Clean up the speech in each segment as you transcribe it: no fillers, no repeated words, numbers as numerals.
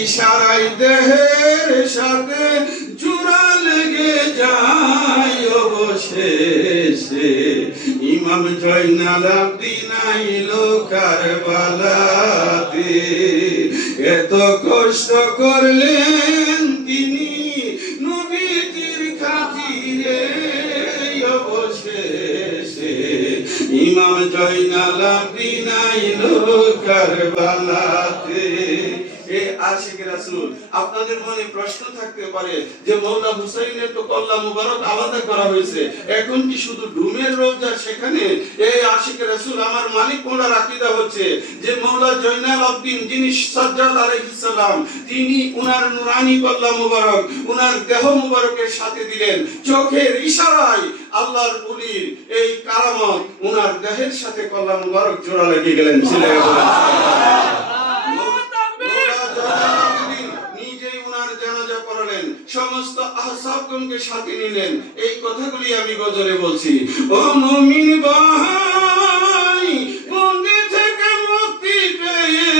ইশারায় দেহের সাথে জোড়া লেগে যায় অবশেষে ইমাম জয়নাল আবদিন আইলো কারবালাতে এত কষ্ট করলেন তিনি নবীজির খাতিরে অবশেষে ইমাম জয়নাল আবদিন আইলো কারবালাতে। আশিক রাসূল, আপনাদের মনে প্রশ্ন থাকতে পারে যে মওলা হুসাইনের তো কল্লা মুবারক আলাদা করা হয়েছে, এখন কি শুধু ডুমের রওজা সেখানে? এই আশিক রাসূল, আমার মালিক মোলার আকীদা হচ্ছে যে মওলা জয়নাল আবদিন যিনি সাজ্জাদ আলাইহিস সালাম, তিনি উনার নুরানি কল্লা মুবারক উনার দেহ মুবারকের সাথে দিলেন, চোখের ইশারায় আল্লাহর ওলির এই কারামত উনার দেহের সাথে কল্লা মুবারক জোড়া লেগে গেলেন। সমস্ত আহসাবগণকে সাথে নিলেন। এই কথাগুলি আমি গজলে বলছি। ও মুমিন ভাই, বন্দি থেকে মুক্তি পেয়ে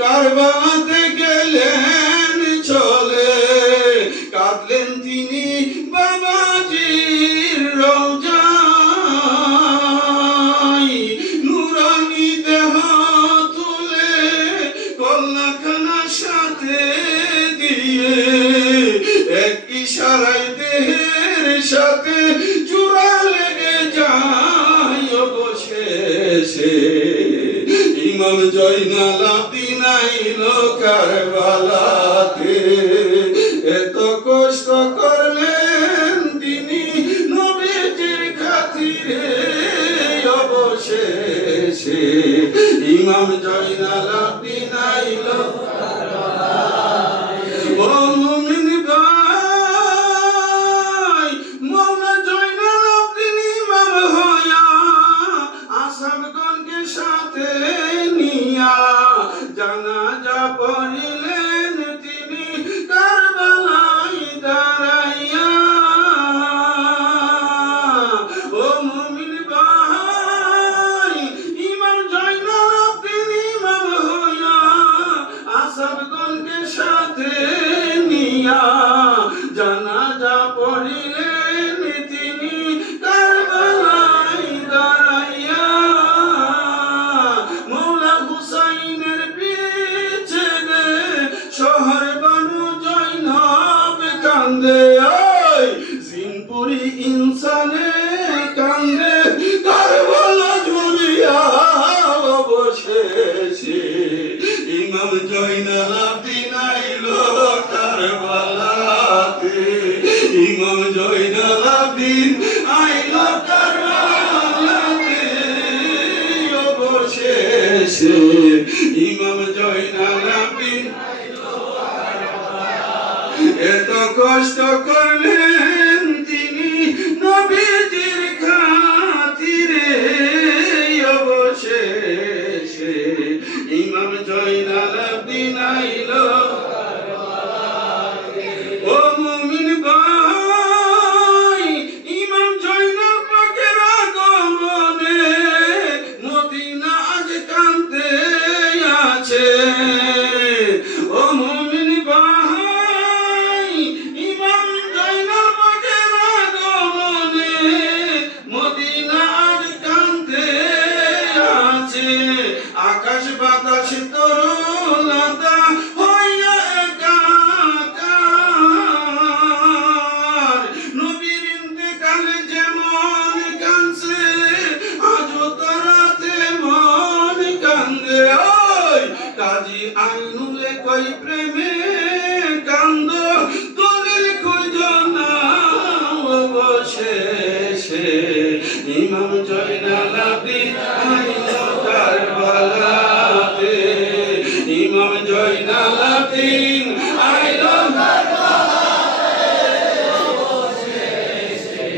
কারবালাতে গেলেন চলে, কাঁদলেন তিনি বাবাজির রওজায়, নুরানি দেহ তুলে কল্লাখানা সাথে দিয়ে এক ইশারায় দেহের সাথে জোড়া লেগে যায় অবশেষে ইমাম জয়নাল আবদিন আইলো কারবালাতে এত কষ্ট করলেন তিনি নবীজির খাতিরে অবশেষে ইমাম জয়নাল আবদিন আইলো জানাজা পড়িলেন তিনি কারবালায় দাঁড়াইয়া। ও মুমিন ভাই, ইমাম জয়নাল আবদিন ইমাম হইয়া আসাবগণকে সাথে নিয়া জানাজা পড়িলেন তিনি কারবালায় দাঁড়াইয়া। মওলা হুসাইনের শহর বানু জয়নব কান্দে, জিনপুরি ইনসানে কান্দে, কারবালা ঝুরিয়া অবশেষে ইমাম জয়নাল আবদিন আইলো কারবালাতে, ইমাম জয়নাল আবদিন আইলো কারবালাতে অবশেষে ইমাম জয়নাল আবদিন এত কষ্ট করলেন তিনি নবীজির খাতিরে অবশেষে ইমাম জয়নাল আবদিন আইলো। ও মুমিন ভাই, ইমাম জয়নাল পাকের আগমনে মদিনা আজ কাঁদতে আছে। ও মুমিন ভাই, ইমাম জয়নাল পাকের আগমনে মদিনা আজ কাঁদতে আছে। আকাশ বাতাস তরুলতা হইয়া একাকার, নবীর ইন্তেকালে যেমন কাঁদছে আজও তারা তেমন কান্দে। ওই কাজী আইনুলে কই প্রেমে কান্দ, দলিল খুঁজো না অবশেষে ইমাম জয়নাল আবদিন আইলো কারবালাতে, ইমাম জয়নাল আবদিন আইলো কারবালাতে অবশেষে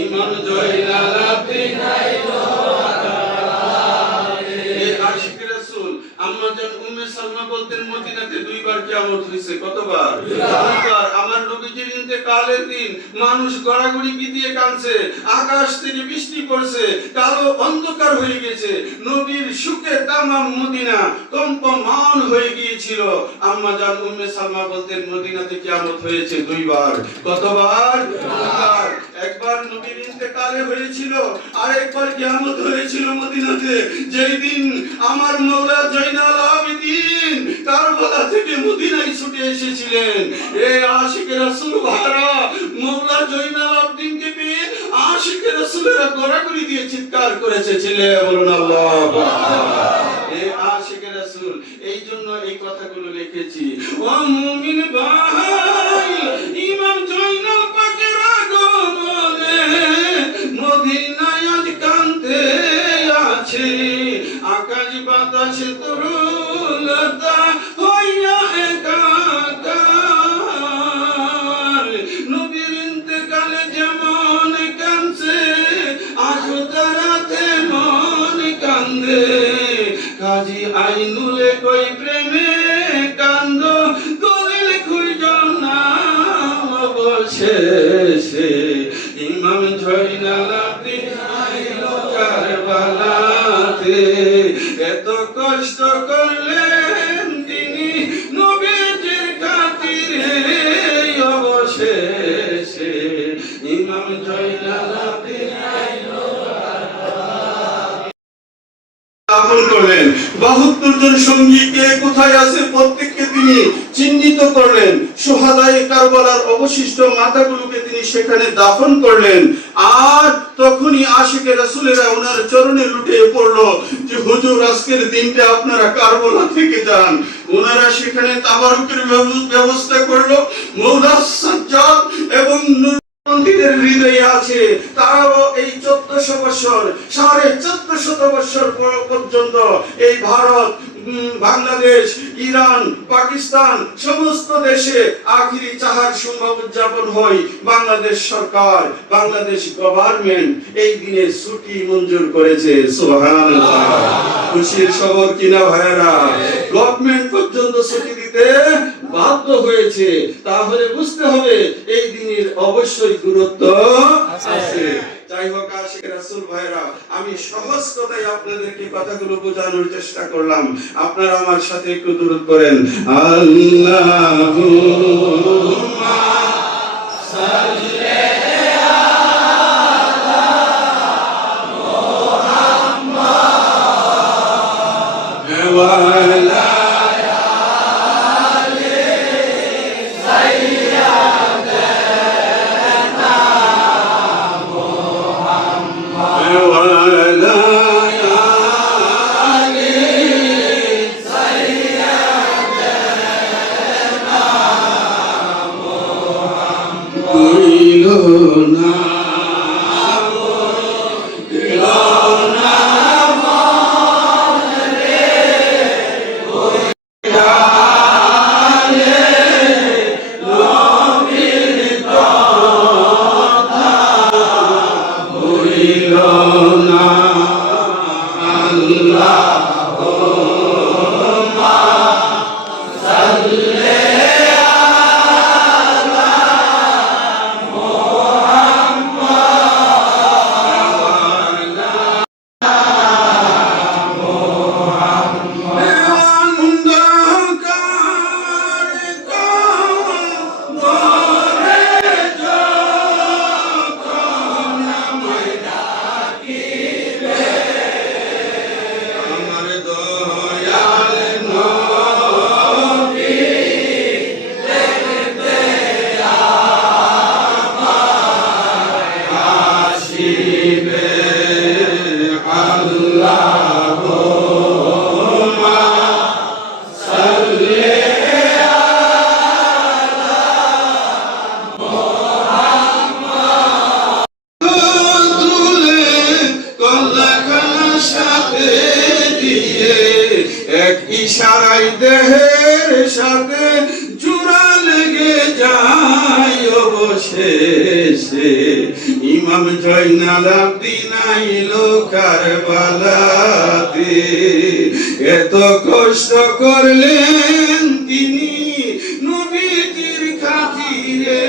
ইমাম জয়নাল আবদিন আইলো কারবালাতে। আশিক রাসূল, আম্মা জান উম্মে সালমা বলতেন মদিনাতে দুইবার কিয়ামত হয়েছে। কতবার? দুইবার। আমার নবীজির ইন্তেকালের দিন মানুষ গড়াগড়ি কি দিয়ে কাঁদছে, আকাশ থেকে বৃষ্টি পড়ছে, কালো অন্ধকার হয়ে গেছে, নবীর সুখে তামাম মদিনা কম্পমান হয়ে গিয়েছিল। আম্মা জান উম্মে সালমা বলতেন মদিনাতে কিয়ামত হয়েছে দুইবার। কতবার? দুইবার। একবার নবীর ইন্তেকালে হয়েছিল, আর একবার কিয়ামত হয়েছিল মদিনাতে, যেই দিন আমার মওলা জয়নাল আবেদিন কারবালা থেকে মদিনায় ছুটে এসেছিলেন। এই আশিকে রাসূল ভাইরা মওলা জয়নাল আবেদিনকে পেয়ে আশিকে রাসূলেরা গড়াগড়ি দিয়ে চিৎকার করেছে, ছেলে বলুন আল্লাহু আকবার। এই আশিকে রাসূল, এই জন্য এই কথাগুলো লিখেছি। ও মুমিন ভাই, ইমাম জয়নাল পাকের আগমনে মদিনায় আজ কাঁদতে আছে, আকাশ বাতাস তরুলতা হইয়া একাকার। নবীর ইন্তেকালে যেমন কাঁদছে আজ তারাতে মন কান্দে, কাজী আইনুলে কই প্রেমে কান্দ দলিল খুঁজ না অবশেষে। ইমাম জয়নাল আবেদিন আইলো কারবালাতে, এত কষ্ট করলেন তিনি নবীজির খাতিরে, অবশেষে ইমাম জয়নাল আবেদিন আইলো দাফন করলেন। 72 জন সঙ্গীকে কোথায় আছে প্রত্যেককে তিনি চিহ্নিত করলেন, শুহাদায়ে কারবালার অবশিষ্ট মাথাগুলোকে তিনি সেখানে দাফন করলেন। আর তখনই আশিকে রাসূলেরা ওনার চরণে লুটিয়ে পড়লো যে হুজুর আজকের দিনটা আপনারা কারবালা থেকে যান। ওনারা সেখানে তাবারুকের ব্যবস্থা করলো। মওলা সাজ্জাদ এবং পন্ডিতের হৃদয়ে আছে, তারাও এই 1400 বছর 1450 বছর পর্যন্ত এই ভারত, বাংলাদেশ, ইরান, পাকিস্তান সমস্ত দেশে আখিরি চাহার সম্ভব উদযাপন হয়। বাংলাদেশ সরকার, বাংলাদেশ গভর্নমেন্ট এই দিনে ছুটি মঞ্জুর করেছে। সুবহানাল্লাহ। খুশির খবর কিনা ভাইরা? গভর্নমেন্ট পর্যন্ত ছুটি দিতে বাধ্য হয়েছে। তাহলে বুঝতে হবে এই দিনের অবশ্যই গুরুত্ব আছে। যাই হোক আশিক রাসূল ভাইরা, আমি সহজ কথায় আপনাদেরকে কথাগুলো বোঝানোর চেষ্টা করলাম। আপনারা আমার সাথে একটু দুরূদ করেন। আল্লাহুম্মা সাল্লি আলা মুহাম্মাদ ওয়া আলা ইশারায় দেহের সাথে জোড়া লেগে যায় অবশেষে ইমাম জয়নাল আবদিন আইলো কারবালাতে, এত কষ্ট করলেন তিনি নবীজির খাতিরে,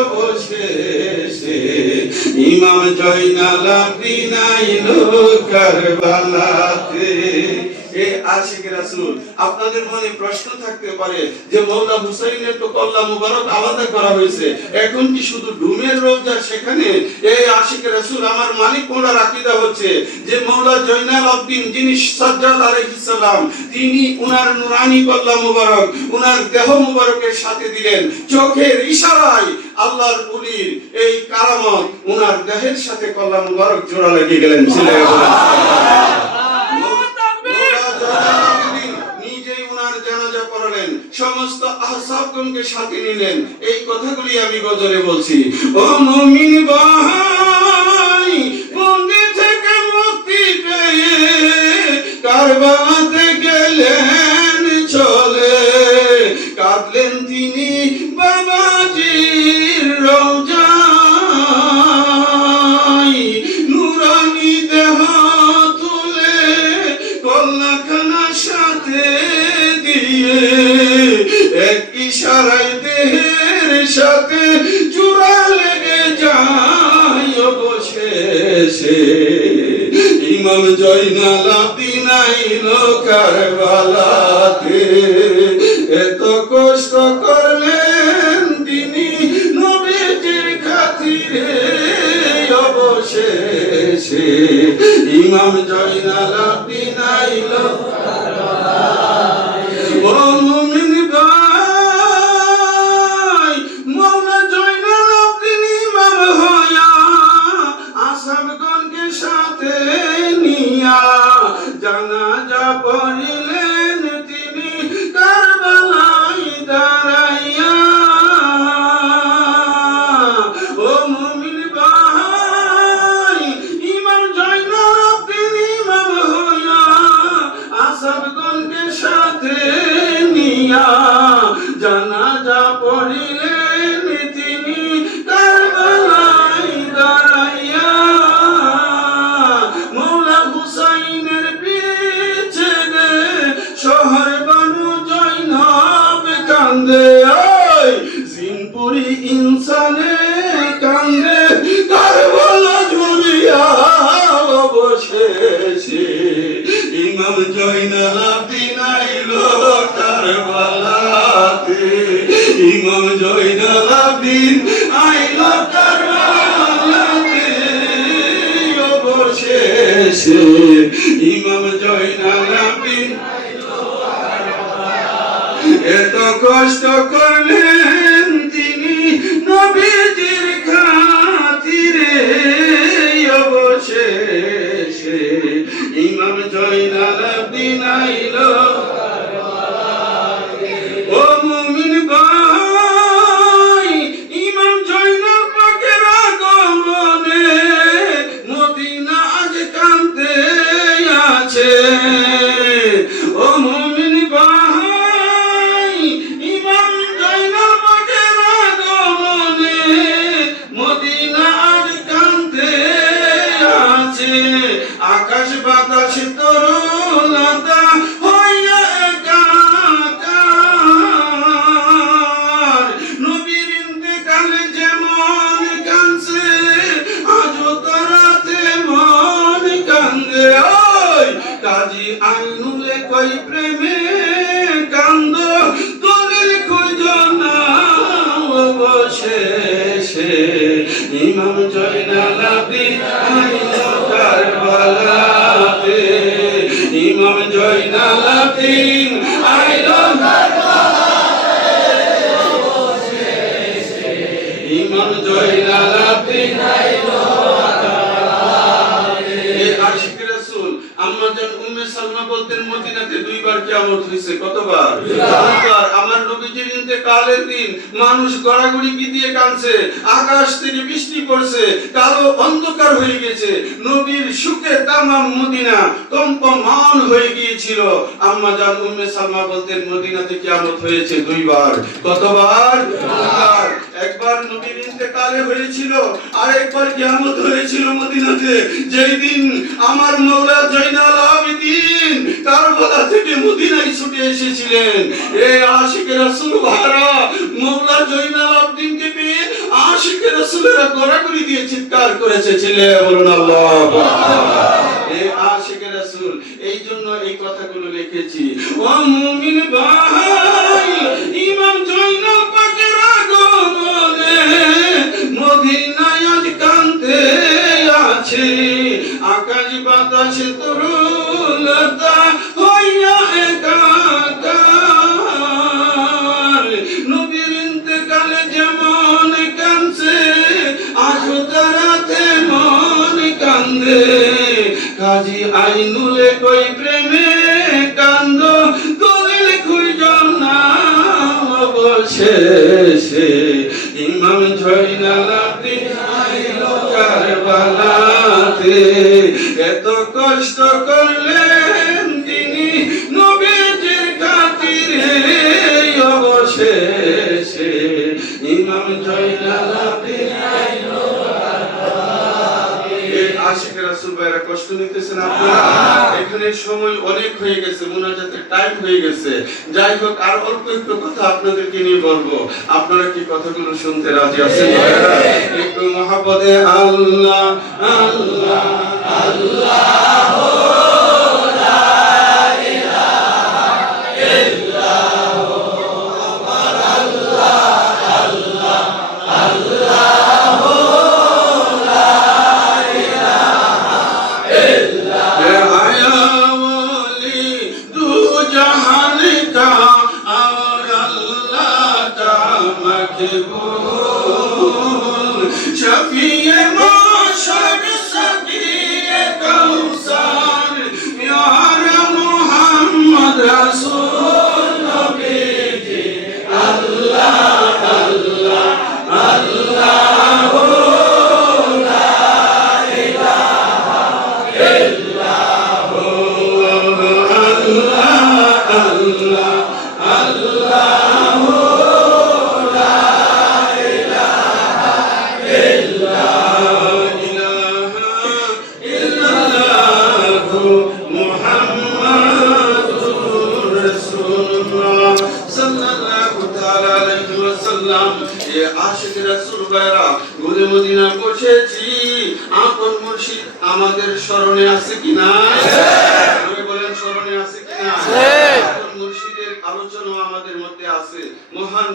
অবশেষে ইমাম জয়নাল আবদিন আইলো কারবালাতে। আশিক রাসূল, আপনাদের মনে প্রশ্ন থাকতে পারে যে মওলা হুসাইনের তো কল্লা মুবারক আলাদা করা হয়েছে, এখন কি শুধু ডুমের রওজা সেখানে? এই আশিক রাসূল, আমার মালিক মোলার আকীদা হচ্ছে যে মওলা জয়নাল আবদিন যিনি সাজ্জাদ আলাইহিস সালাম, তিনি উনার নুরানি কল্লা মুবারক উনার দেহ মুবারকের সাথে দিলেন, চোখের ইশারায় আল্লাহর ওলির এই কারামত উনার দেহের সাথে কল্লা মুবারক জোড়া লেগে গেলেন। সমস্ত আহসাবগণকে সাথে নিলেন। এই কথাগুলি আমি গজলে বলছি। ও মুমিন ভাই, বন্দি থেকে মুক্তি পেয়ে কারবালাতে গেলেন চলে, কাঁদলেন তিনি বাবাজির রওজায়, নুরানি দেহ তুলে কল্লাখানা সাথে দিয়ে এক ইশারায় দেহের সাথে জোড়া লেগে যায়, অবশেষে ইমাম জয়নাল আবদিন আইলো কারবালাতে, এত কষ্ট করলেন তিনি নবীজির খাতিরে, অবশেষে ইমাম জয়নাল আবদিন আইলো কারবালাতে। ও মুমিন ভাই, মওলা জয়নাল আবদিন ইমাম হইয়া আসাবগণকে সাথে নিয়া জানাজা পড়িলেন তিনি কারবালায় দাঁড়াইয়া। ও মুমিন ভাই, ইমাম জয়নাল আবদিন ইমাম হইয়া আসাবগণকে সাথে নিয়া জানাজা পড়িলেন তিনি কারবালায় দাঁড়াইয়া। মওলা হুসাইনের পিছে দে শহর বানু জয়নব কান্দে, জিনপুরি ইনসানে কান্দে কারবালা ঝুরিয়া, অবশেষে ইমাম জয়নাল আবদিন আইলো কারবালাতে, ইমাম জয়নাল আবদিন আইলো কারবালাতে, অবশেষে ইমাম জয়নাল আবদিন আইলো কারবালাতে, এত কষ্ট করলেন তিনি নবীজির খাতিরে, অবশেষে ইমাম জয়নাল আবদিন আইলো কারবালাতে। ও মুমিন ভাই, ইমাম জয়নাল পাকের আগমনে মদিনা আজ কাঁদতে আছে। ও মুমিন ভাই, ইমাম জয়নাল পাকের আগমনে মদিনা আজ কাঁদতে আছে। আকাশ বাতাস তরুলতা হইয়া একাকার, নবীর ইন্তেকালে যেমন কাঁদছে আজও তারাতে মন কান্দে। ওই কাজী আইনুলে কই প্রেমে কান্দ, দলিল খুঁজ না, অবশেষে ইমাম জয়নাল আবদিন আইলো কারবালাতে, ইমাম জয়নাল আবদিন আইলো কারবালাতে, অবশেষে ইমাম জয়নাল আবদিন আইলো কারবালাতে। আশিক রাসূল, আম্মা জান উম্মে সালমা বলতেন মদিনাতে দুইবার কিয়ামত হইছে। কতবার? দুইবার। আমার নবীজির ইন্তেকালের দিন মানুষ গড়াগড়ি দিয়ে কাঁদছে, আকাশ থেকে বৃষ্টি পড়ছে, কালো অন্ধকার হয়ে গেছে, নবীর সুখে তামাম মদিনা কম্পমান হয়ে গিয়েছিল। আম্মা জান উম্মে সালমা বলতেন মদিনাতে কিয়ামত হয়েছে দুইবার। কতবার? দুইবার। একবার নবীর ইন্তেকালে হয়েছিল, আরেকবার কিয়ামত হয়েছিল মদিনাতে। যেই দিন আমার মওলা জয়নাল আবেদিন কারবালা থেকে মদিনায় ছুটে এসেছিলেন, এই আশিকে রাসূল ভাইরা মওলা জয়নাল আবেদিনকে পেয়ে আশিকে রাসূলেরা গড়াগড়ি দিয়ে চিৎকার করেছে, ছেলে বলুন আল্লাহু আকবার। এই আশিকে রাসূল, এই জন্য এই কথাগুলো লিখেছি। ও মুমিন ভাই, ইমাম জয়নাল পাকের আগমনে মদিনায় আজ কাঁদতে আছে, আকাশ বাতাসে তরুলতা হইয়া একাকার। নবীর ইন্তেকালে যেমন কাঁদছে, আজও তারাতে মন কান্দে। কাজী আইনুলে কই প্রেমে কান্দ, দলিল খুঁজ না অবশেষে। ইমাম জয়নাল আবেদিন আইলো কারবালাতে, এত কষ্ট করলেন তিনি নবীজির খাতিরে। অবশেষে ইমাম জয়নাল আবেদিন আইলো কারবালাতে। আশিকে রাসূল ভাইরা কষ্ট নিতেছেন আপনারা? এখানে সময় অনেক হয়ে গেছে, মুনাজাতের টাইম হয়ে গেছে। যাই হোক, আর অল্প একটু কথা আপনাদেরকে নিয়ে বলবো। আপনারা কি কথাগুলো শুনতে রাজি আছেন ভাইরা? একটু মহব্বতে আল্লাহ আল্লাহ আল্লাহ লা ইলাহা ইল্লাল্লাহ আমার আল্লাহ আল্লাহ আল্লাহ शफीए माशर सफीए कौसर प्यारा मोहम्मद रसूल नबी जी अल्लाह अल्लाह अल्लाह ला इलाहा इल्लल्लाह अल्लाह अल्लाह अल्लाह আশিকে রাসূল ভাইরা ঘুরে মদিনা বসেছি, আপন মুর্শিদ আমাদের স্মরণে আছে কি না? আপনি বলেন স্মরণে আছে কি না? আপন মুর্শিদের আলোচনা আমাদের মধ্যে আছে। মহান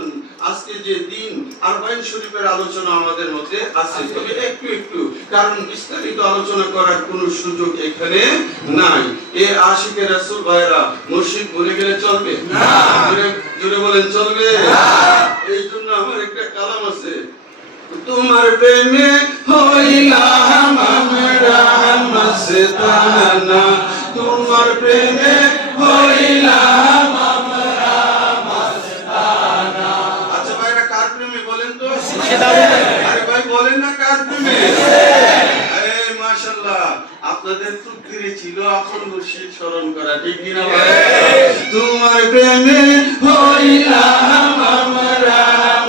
আজকে যে দিন আরবাইন শরীফের আলোচনা আমাদের মধ্যে আছে, তবে একটু একটু, কারণ বিস্তারিত আলোচনা করার কোনো সুযোগ এখানে নাই। এই আশিকে রাসূল ভাইরা মুর্শিদ ভুলে গেলে চলবে না? জোরে বলেন চলবে না? এই জন্য আমার একটা কালাম আছে, তোমার প্রেমে হইলাম আমরা মস্তানা, তোমার প্রেমে হইলাম আমরা মস্তানা। আচ্ছা ভাইরা, কার প্রেমে বলেন তো? আরে ভাই বলেন না কার প্রেমে? এই মাশাআল্লাহ, আপনাদের তকদিরে ছিল আপন মুর্শিদ স্মরণ করা, ঠিক কি না ভাই? তোমার প্রেমে হইলাম আমরা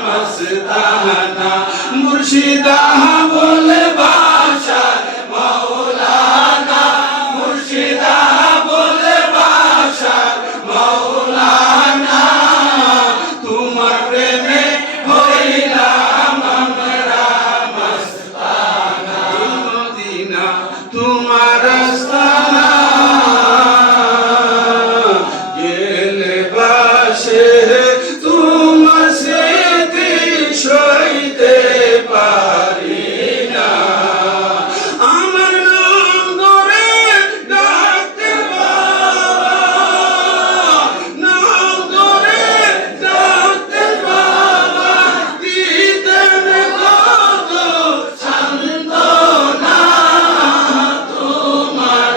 মস্তানা, মুর্শিদা বলে বাশার মাওলানা, মুর্শিদা বলে বাশার মাওলানা, তোমার প্রেমে হইলাম আমরা মস্তানা, মদিনা তোমার আস্তানা, গেলে বাসে তোমার স্মৃতি সইতে পারি না, আমার নাম ধরে ডাকতে বাবা, নাম ধরে ডাকতে বাবা, দিতেন কত সান্ত্বনা, তোমার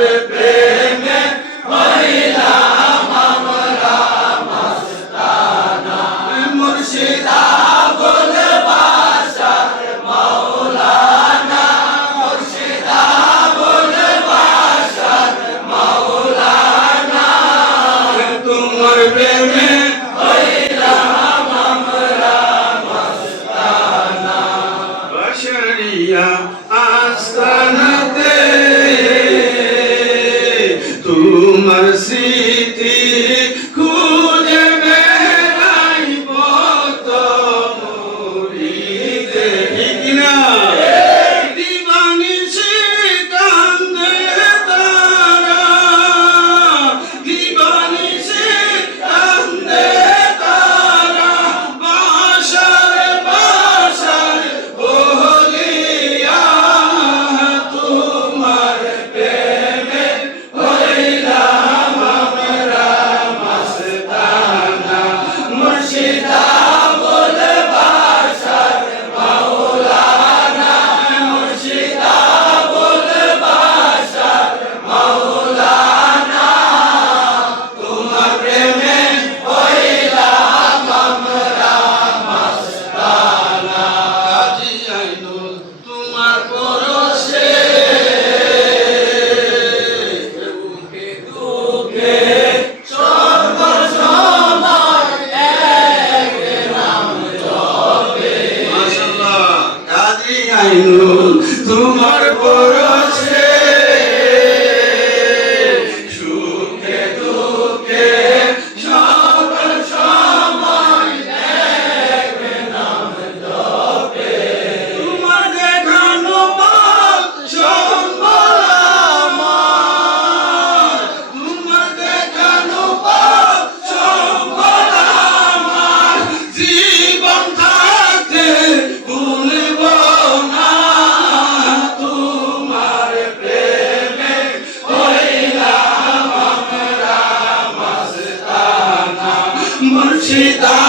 মুর্শিদা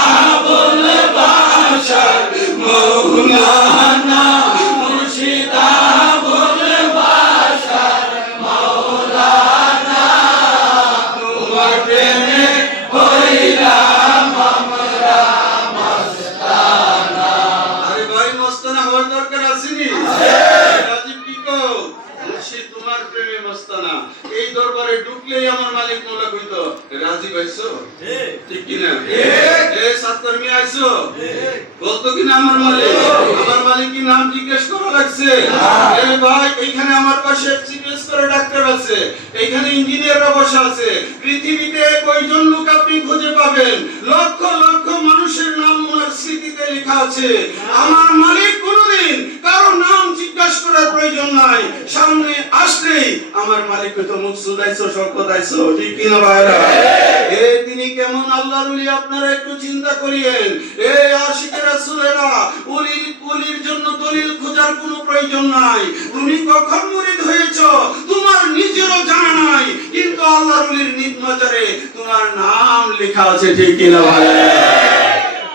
বল বাশার মৌলানা মুর্শিদা বল বাশার মৌলানা তোমার প্রেমে হইলাম আমরা মস্তানা। আরে ভাই মস্তানা হওয়ার দরকার আসেনি? রাজীব কি কো মুর্শিদ তোমার প্রেমে মস্তানা। এই দরবারে ঢুকলেই আমার মালিক মোলা কইতো রাজীব আইছো ঠিক কি না? এ সাতকর্মী আইছো বলতো কি না আমার মালিক কি নাম জিজ্ঞেস করা লাগছে? এ ভাই এইখানে আমার পাশে এফসিপিএস করে ডাক্তার আছে, এইখানে ইঞ্জিনিয়াররা বসে আছে। পৃথিবীতে কয়জন লোক আপনি খুঁজে পাবেন? লক্ষ লক্ষ মানুষের নাম ওনার স্মৃতিতে লেখা আছে। আমার মালিক কোনদিন কারো নাম জিজ্ঞাসা করার প্রয়োজন নাই, সামনে আসলেই আমার মালিক তো মুখ সুদাইছো শওকত আইছো ঠিক কি না ভাইরা? তিনি কেমন আল্লাহর ওলি আপনারা একটু চিন্তা করিয়েন। এই আশিকে রাসূলেরা ওলির জন্য দলিল খোঁজার কোনো প্রয়োজন নাই। তুমি কখন মুরিদ হয়েছো তোমার নিজেরও জানা নাই, কিন্তু আল্লাহর ওলির নিজ নজরে তোমার নাম লেখা আছে ঠিক কি না ভাইরা?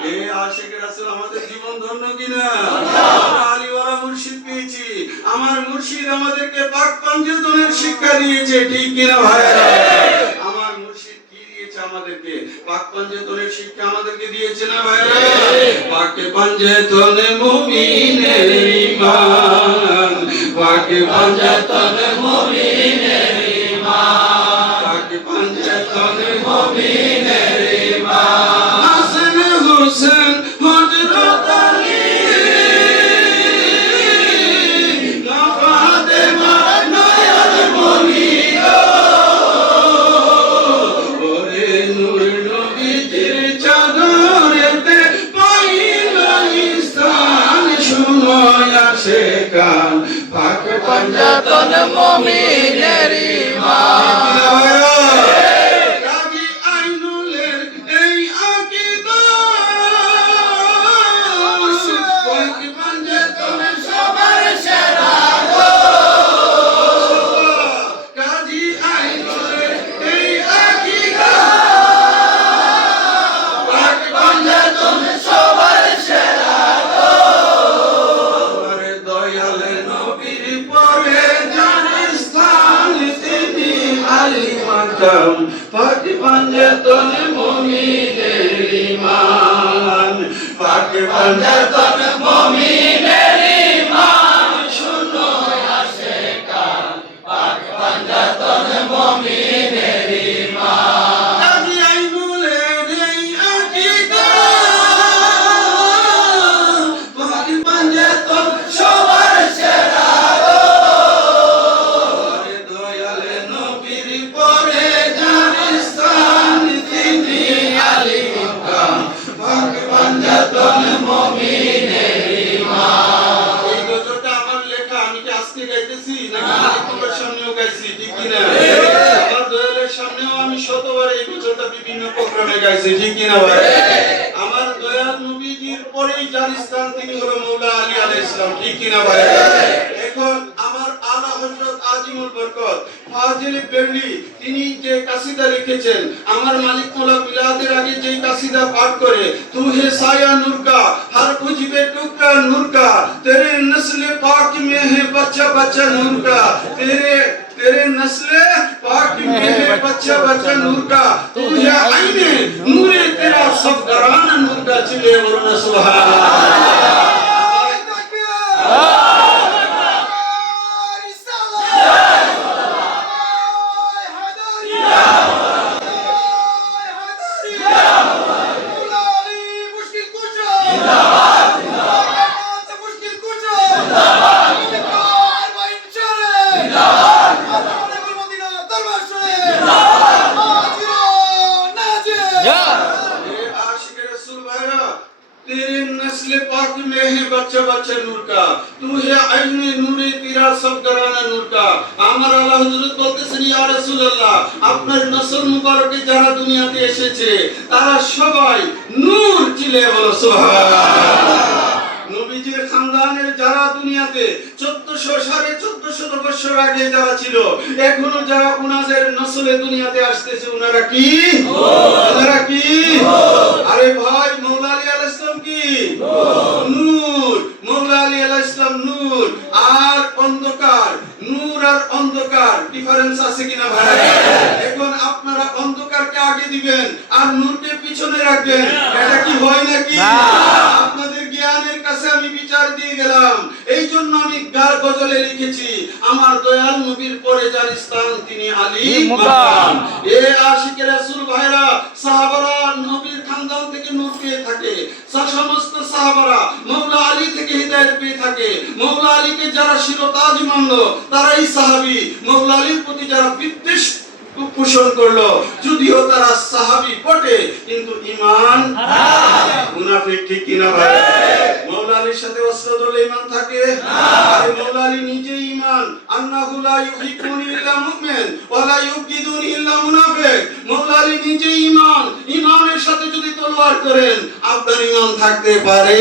এই আশিকে রাসূল আমাদের জীবন ধন্য কিনা? আমরা আলিওয়ালা মুর্শিদ পেয়েছি, আমার মুর্শিদ আমাদেরকে পাক পঞ্চতনের শিক্ষা দিয়েছে ঠিক কি না ভাইরা? আমার মুর্শিদ কি দিয়েছে আমাদেরকে? পাক পঞ্চতনের শিক্ষা আমাদেরকে দিয়েছে না ভাইরা? পাক পঞ্চতনে মুমিনের ঈমান, পাক পঞ্চতনে মুমিনের ঈমান, পাক পঞ্চতনে মুমিনের ঈমান। হাসান হোসেন হযরত আলী পাক পঞ্চতন মুমিনের ঈমান। কাজী আইনুলের এই আকীদা পাক পঞ্চতন সবার সেরা গো। কাজী আইনুলের এই আকীদা পাক পঞ্চতন সবার সেরা গো। পাক পঞ্চতন মুমিনের ঈমান, পাক পঞ্চতন মুমিনের ঈমান। শুনো আশিকান পাক পঞ্চতন মুমিনের ঈমান। কাজী আইনুলের এই আকীদা পাক পঞ্চতন সবার সেরা গো। দয়ালে নবীর পরে যার স্থান তিনি আলী মুকাম, পাক পঞ্চতন মুমিনের ঈমান। এই গজলটা আমার লেখা, আমি কি আজকে গাইতেছি নাকি তোমার সামনেও গাইছি ঠিক কি না? আমার দয়ালের সামনেও আমি শতবার এই গজলটা বিভিন্ন প্রোগ্রামে গাইছি ঠিক কি না ভাই? আমার দয়াল নবীজির পরেই যার স্থান তিনি হলো মওলা আলী আলাইহিস সালাম ঠিক কি না ভাই? এখন আমার আলা হযরত আজিমুল বরকত ফাজিল বেরলি তিনি যে কাসিদা লিখেছেন, আমার মালিক মওলা বিলাদের আগে যে কাসিদা পাঠ করে, তু হে সায়া নূর কা হর উজবে টুকরা নূর কা, তেরে নসলে পাক মে হে बच्चा बच्चा नूर का, तेरे नस्ले पाक में है बच्चा बच्चा नूर का, तू है आईने नूरे तेरा सब घराना नूर का। चले वरना सुभान अल्लाह। तेरे नस्ल पाक में है बच्चा बच्चा नूर का, तू है आईने नूरे तेरा सब घराना नूर का। আমার আলা হযরত বলতেছেন ইয়া রাসূলুল্লাহ, আপনার নসল মুবারকে যারা দুনিয়াতে এসেছে তারা সবাই নূর। চিলে বলো সুবহানাল্লাহ। নবীজির খানদানের যারা দুনিয়াতে 1400 বছর আগে যারা ছিল, এখনো যারা উনাদের নসলে দুনিয়াতে আসতেছে, উনারা কি? উনারা কি? আরে ভাই, মৌলা আলী আলাইহিস সালাম কি? নূর। মৌলা আলী আলাইহিস সালাম নূর আর অন্ধকার। নূর আর অন্ধকার ডিফারেন্স আছে কিনা ভাই? এখন আপনারা অন্ধকারকে আগে দিবেন আর নূরকে পিছনে রাখবেন, এটা কি হয় নাকি? আপনাদের জ্ঞানের কাছে আমি বিচার দিয়ে গেলাম। এই জন্য আমি গজলে লিখেছি, আমার দয়াল নবীর পরে যার স্থান তিনি আলী মাকাম। এ আশিকে রাসূল ভাইরা, সাহাবারা নবীর খানদান থেকে নূর পেয়ে থাকে, সমস্ত সাহাবারা মওলা আলী থেকে হিদায়াত পেয়ে থাকে। মওলা আলীকে যারা শিরতাজ মানলো তারাই সাহাবী। মওলা আলীর প্রতি যারা বিদ্বেষ পোষণ করলো, যদিও তারা সাহাবী বটে কিন্তু ঈমান মুনাফিক, ঠিক কিনা ভাই? মওলা আলীর সাথে অস্ত্র ধরলে ঈমান থাকে? আরে মওলা আলী নিজে ঈমান, আন্নাহু লা ইউহিব্বুনি ইল্লা মুমিন ওয়া লা ইউবগিদুনি ইল্লা মুনাফিক। মওলা আলী নিজে ঈমান, ঈমানের সাথে যদি তলোয়ার করেন আপনার ঈমান থাকতে পারে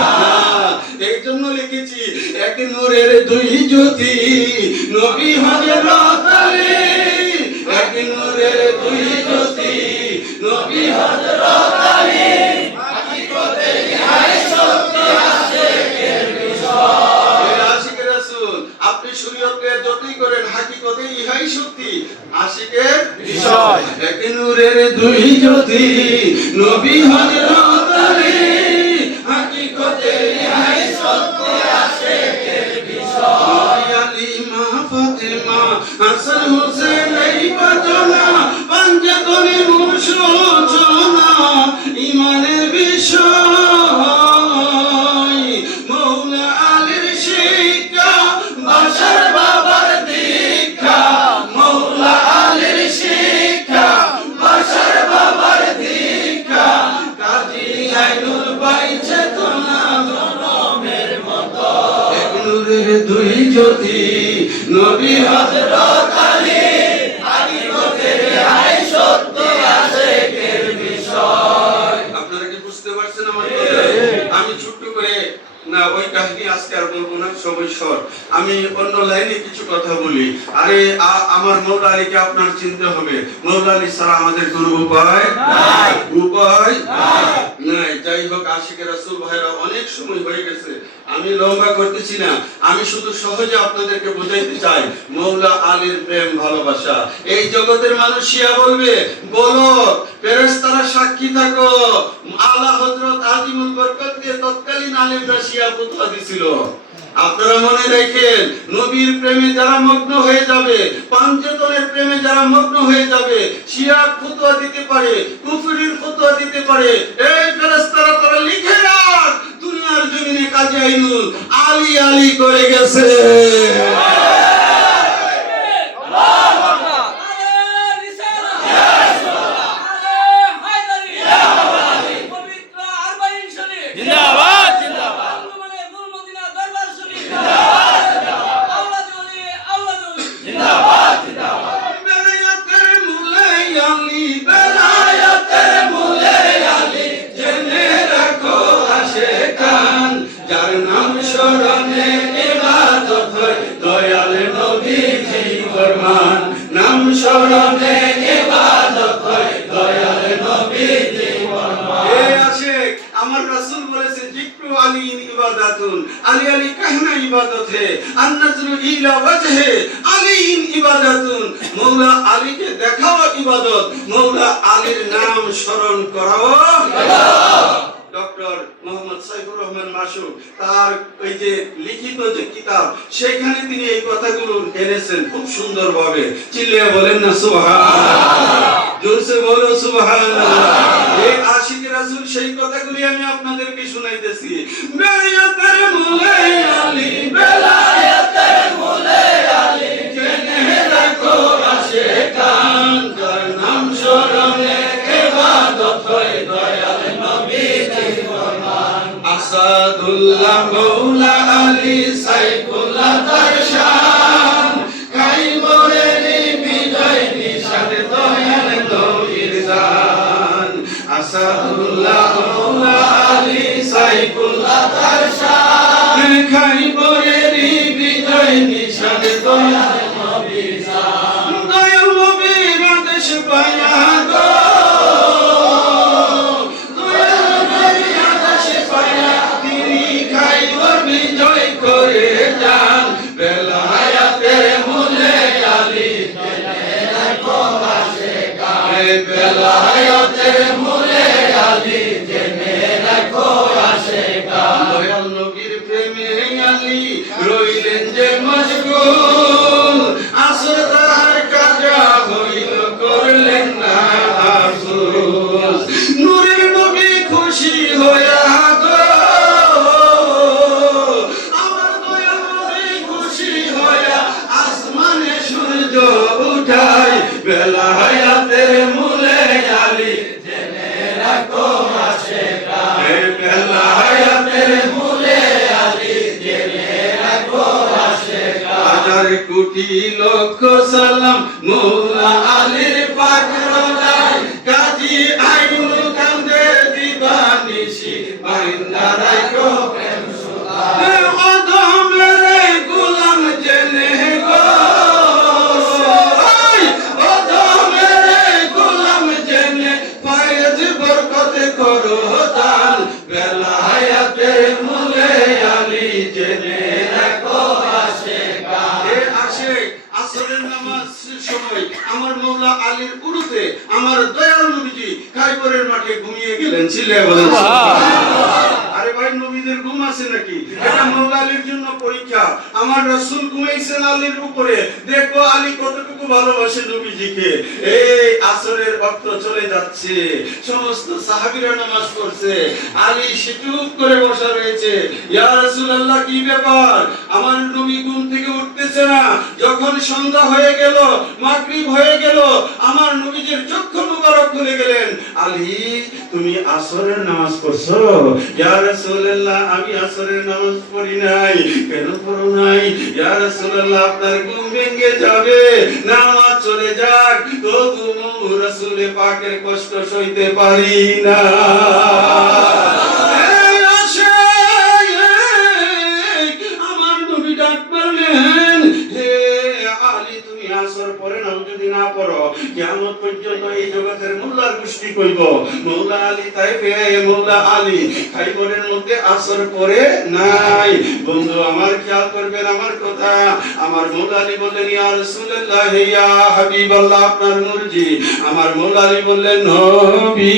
না। এই জন্য লিখেছি, এক নূরের দুই জ্যোতি, নবী হযরত আলী। এক নূরের দুই জ্যোতি, নবী হযরত আলী। হাকিকতে ইহাই সত্য আশিকের বিষয়। এ আশিক রাসূল, আপনি শরীয়তকে যতই করেন, হাকিকতে ইহাই সত্যি আশিকের বিষয়। এক নূরের দুই জ্যোতি, নবী হযরত আলী। হাকিকতে ইহাই সত্য আশিকের বিষয়। আলী মা ফাতেমা হাসান হোসেন এই বাজনা, পাঞ্জাতনে মুসূচনা ঈমানের বিষয়। মওলা আলীর শিক্ষা, বাশার বাবার দীক্ষা। মওলা আলীর শিক্ষা, বাশার বাবার দীক্ষা। কাজী আইনুল বাইছে তোনা জনমের মতো। এক নূরের দুই জ্যোতি, নবী হযরত আলী। হাকিকতে ইহাই সত্য আশিকের বিষয়। আপনারা কি বুঝতে পারছেন আমার কথা? আমি ছোট্ট করে না ওই কাহিনী আজকে আর বলবো না, সময় শর্ট। আমি অন্য লাইনে কিছু কথা বলি। আরে আমার মওলা আলীকে আপনার চিনতে হবে। মওলা আলী ছাড়া আমাদের কোনো উপায় নাই, উপায় নাই। যাই হোক, আশিকে রাসূল ভাইরা, অনেক সময় হয়ে গেছে, আমি লম্বা করতেছি না। আমি শুধু সহজে আপনাদেরকে বোঝাইতে চাই, মওলা আলীর প্রেম ভালোবাসা। এই জগতের মানুষ শিয়া বলবে, বলো ফেরেশতারা সাক্ষী থাকো, আলা হযরত আজিমুল বরকতকে তৎকালীন আলেমরা শিয়া ফতোয়া দিছিল। আপনারা মনে রাখেন, নবীর প্রেমে যারা মগ্ন হয়ে যাবে, পাঞ্জাতনের প্রেমে যারা মগ্ন হয়ে যাবে, শিয়া ফতোয়া দিতে পারে, কুফরির ফতোয়া দিতে পারে। এই ফেরেশতারা তারা লিখে রাখ, দুনিয়ার জমিনে কাজী আইনুল আলী আলী করে গেছে। যার নাম স্মরণে ইবাদত হয়, দয়াল নবীজি ফরমান। নাম স্মরণে ইবাদত হয়, দয়াল নবীজি ফরমান। এ আশিক, আমার রাসূল বলেছে, জিকরু আলী ইবাদাতুন, আলী আলী কাহনা ইবাদত হে, আন-নাজরু ইলা ওয়াজহে আলী ইবাদাতুন। মওলা আলীকে দেখাও ইবাদত, মওলা আলীর নাম স্মরণ করাও ইবাদত। ডক্টর মোহাম্মদ সাইফুর রহমান মাসুদ তার ওই যে লিখিত যে কিতাব, সেখানে তিনি এই কথাগুলো এনেছেন খুব সুন্দরভাবে। চিল্লিয়ে বলেন না সুবহানাল্লাহ, জোরসে বলো সুবহানাল্লাহ। এই আশিকে রাসূল সেই কথাগুলি আমি আপনাদেরকে শুনাইতেছি। বেলায়েতের মূলে আলী, বেলায়েতের মূলে আলী, জেনে রাখো আশিকান, যার নাম স্মরণে ইবাদত হয়, দয়াল নবীজি ফরমান। আসাদুল্লাহ মওলা আলী সাইফুল্লাহ তার শান, খাইবরের বিজয় নিশান, দয়াল নবীর জান। আসাদুল্লাহ মওলা আলী সাইফুল্লাহ তার শান খাইবরেরই বিজয় নিশান দয়াল নবীর শান দয়াল নবীর আদেশ পায়া গো দয়াল নবীর আদেশ পায়া তিনি খাইবর বিজয় করে যান বেলায়েতের মূলে আলী জেনে রাখো আশিকান বেলায়েতের মূলে আলী জেনে রাখো আশিকান দয়াল নবীর প্রেমে আলী রইলেন যে মশগুল আসর তাহার কাজা হইল করলেন না আফসোস নূরের নবী খুশি হইয়া গো আমার দয়াল নবী খুশি হইয়া আসমানে সূর্য উঠাই বেলায়েতের মূলে আলী জেনে রাখো আশিকান বেলায়েতের মূলে আলী জেনে রাখো আশিকান হাজার কোটি লক্ষ সালাম মৌলা আলীর পাক রওজায় কাজী আইনুল কান্দে দিবানিশি বাইন্দা রাখো প্রেম সুধা অধমেরে গোলাম জেনে গো অধমেরে গোলাম জেনে ফায়েজ বরকতে করো দান বেলায়েতের মূলে আলী জেনে রাখো আশিকান এ আশিক আসরের নামাজের সময় আমার মওলা আলীর উরুতে আমার দয়াল নবীজি খাইবরের মাঠে ঘুমিয়ে গেলেন চিল্লায়ে বলেন সুবহানাল্লাহ আরে ভাই নবীদের ঘুম আছে নাকি এটা মওলা আলীর জন্য পরীক্ষা আমার রাসূল ঘুমাইছেন আলীর উপরে দেখো আলী কতটুকু ভালোবাসে নবীজিকে এই আসরের ওয়াক্ত চলে যাচ্ছে সমস্ত সাহাবীরা নামাজ পড়ছে আলী সেটুক করে বসা রয়েছে ইয়া রাসূলুল্লাহ কি ব্যাপার আমার নবী ঘুম থেকে উঠতেছে না যখন সন্ধ্যা হয়ে গেল মাগরিব হয়ে গেল আমার নবীজির চক্ষু মুবারক খুলে গেলেন আলী তুমি আসরের নামাজ পড়ছো ইয়া রাসূলুল্লাহ আমি আসরের নামাজ পড়ি নাই কেন পড়ো নাই ইয়া রাসূলুল্লাহ আপনার ঘুম ভেঙে যাবে নামাজ চলে যাক তবুও রাসূল পাকের কষ্ট সইতে পারি না আমার নবী ডাক পারলেন হে আলী তুমি আসর পরে নাও যদি না পড়ো কিয়ামত পর্যন্ত এই জগতের মোল্লার গোষ্ঠী কইব মওলা আলী তাই মওলা আলী খাইবরের মধ্যে আসর পরে নাই বন্ধু আমার খেয়াল করবেন আমার কথা আমার মওলা আলী বললেন ইয়া রাসূলুল্লাহ ইয়া হাবিবাল্লাহ আপনার মুরজি আমার মওলা আলী বললেন নবী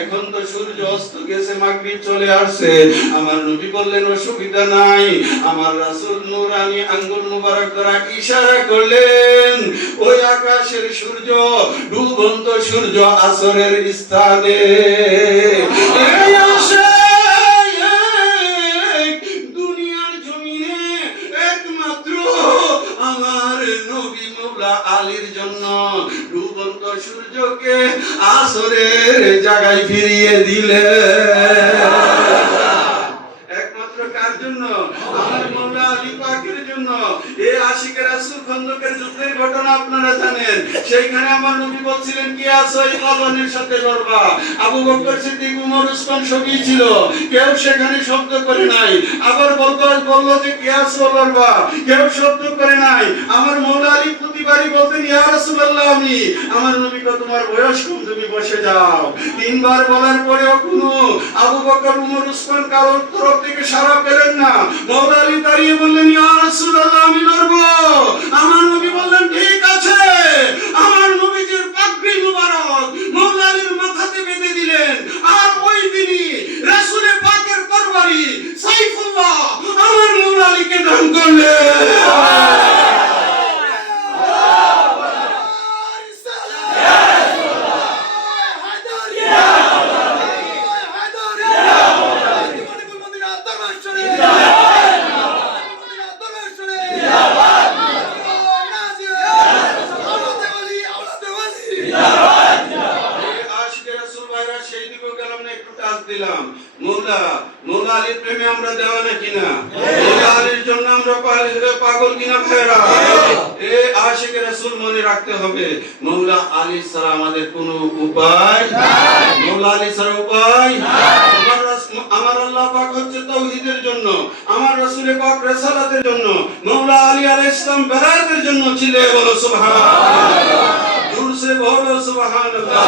এখন তো সূর্য অস্ত গেছে মাগরিব চলে আসছে আমার নবী বললেন অসুবিধা নাই আমার রাসূল নূরানী আঙ্গুল মুবারক দ্বারা ইশারা করলেন ওই আকাশের সূর্য ডুবন্ত সূর্য আসরের স্থানে এই আশিক দুনিয়ার জমিনে একমাত্র আমার নবী মওলা আলীর জন্য ডুবন্ত সূর্যকে আসরের জায়গায় ফিরিয়ে দিলেন একমাত্র কার জন্য আমার মওলা আলী পাকের জন্য এই আশিকের রাসূল খন্দকের যুদ্ধের ঘটনা আপনারা জানেন সেইখানে আমার নবী বলছিলেন কি আছো এই কলনের সাথে লড়বা আবু বকর সিদ্দিক উমর উসমান সবই ছিল কেউ সেখানে শব্দ করে নাই আবার বললো যে কি আছো লড়বা কেউ শব্দ করে নাই আমার মওলা আলী প্রতিবারই বলতেন ইয়া রাসূলুল্লাহ আমি আমার নবী কো তোমার বয়স কম তুমি বসে যাও তিনবার বলার পরেও কোনো আবু বকর উমর উসমান কারোর তরফ থেকে সাড়া পেলেন না মওলা আলী দাঁড়িয়ে বললেন ইয়া রাসূলুল্লাহ আমি লড়বো আমার নবী বললেন ঠিক আছে আমার নবীজির পাগড়ি মুবারক মওলা আলীর মাথাতে বেঁধে দিলেন আর ওই দিনই রাসূলের পাকের তরবারি সাইফুল্লাহ আমার মওলা আলীকে দান করলেন আলীর প্রেমে আমরা দেওয়ানা কিনা? মৌলা আলীর জন্য আমরা পাগল কিনা ভাইরা? এই আশিক রাসূল মনে রাখতে হবে, মৌলা আলী ছাড়া আমাদের কোনো উপায় নাই। মৌলা আলী ছাড়া উপায় নাই। আমার আল্লাহ পাক হচ্ছে তাওহীদের জন্য, আমার রাসূল পাক রিসালাতের জন্য, মৌলা আলী আলাইহিস সালাম বেলায়েতের জন্য ছিলেন। বলো সুবহানাল্লাহ, दूर से बोलो सुबहानाल्लाह,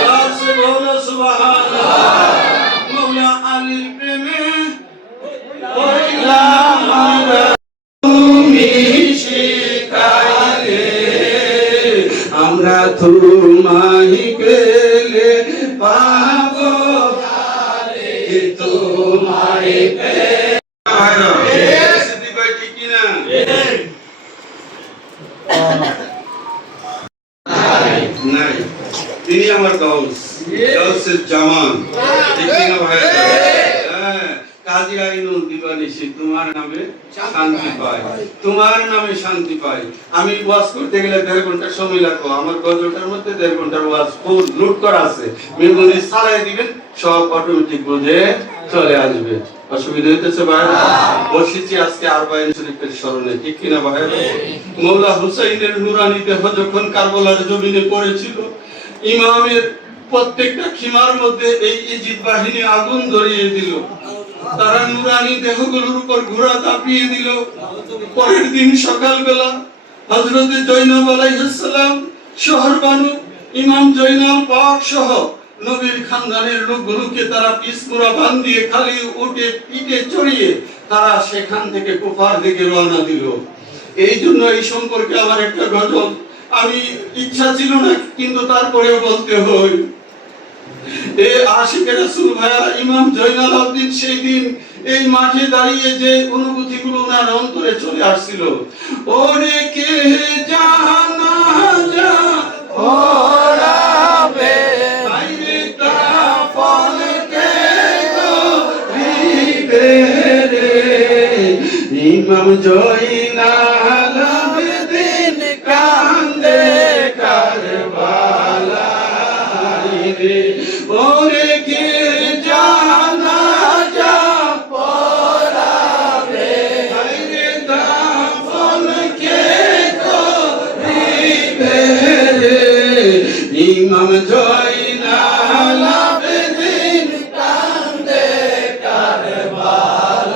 प्यार से बोलो सुबहानाल्लाह। मौला अली प्रेमे पढ़लाम আমরা তুমি শিখাইলে, আমরা তোমায় পেলে পাবো তোমায় পেলে। সিদ্ধি ভাই ঠিক কি না? নাই, তিনি আমার গাউস, গাউসের জামান, ঠিক না ভাই? হ্যাঁ, কাজী আইনুল দিবানিশি তোমার নামে শান্তি পায়, তোমার নামে শান্তি পায়। আমি ওয়াজ করতে গেলে 1.5 ঘন্টা সময় লাগবে, আমার গজলটার মধ্যে 1.5 ঘন্টার ওয়াজ ফুল লুট করা আছে। মেমরি চালাই দিবেন, সব অটোমেটিক বুঝে চলে আসবে। অসুবিধা হইতেছে ভাই? বসেছি আজকে আরবাইন শরীফের স্মরণে, ঠিক কিনা ভাই? মৌলা হুসাইনের নুরানি দেহ যখন কারবালার জমিনে পড়েছিল, ইমামের প্রত্যেকটা খিমার মধ্যে এই ইজিদ বাহিনী আগুন ধরিয়ে দিল, তারা নুরানি দেহগুলোর উপর ঘোড়া চাপিয়ে দিল। পরের দিন সকালবেলা হযরত জয়নাব আলাইহিস সালাম, শহরবানু ইমাম জয়নাল পাক সহ নবীর খানদানের লোকগুলোকে তারা পিছমুড়া বান দিয়ে খালি উঠে পিঠে চড়িয়ে তারা সেখান থেকে কুফার দিকে রওনা দিল। এই জন্য এই সম্পর্কে আমার একটা গজল, আমি ইচ্ছা ছিল না কিন্তু তারপরেও বলতে হয়। এই আশিক রাসূল ভাইয়া ইমাম জয়নাল আবদিন সেই দিন এই মাঠে দাঁড়িয়ে যে অনুভূতিগুলো ওনার অন্তরে চলে আসছিল, ওরে কে জানা যা ওরাবে আইরে কাফন কে গরিবে রে, ইমাম জয়নাল আবদিন কান্দে কারবালায় রে, ওরে কে জানা যা পরাবে আইরে কাফন কে গরিবে রে, ইমাম জয়নাল আবদিন কান্দে কারবালায়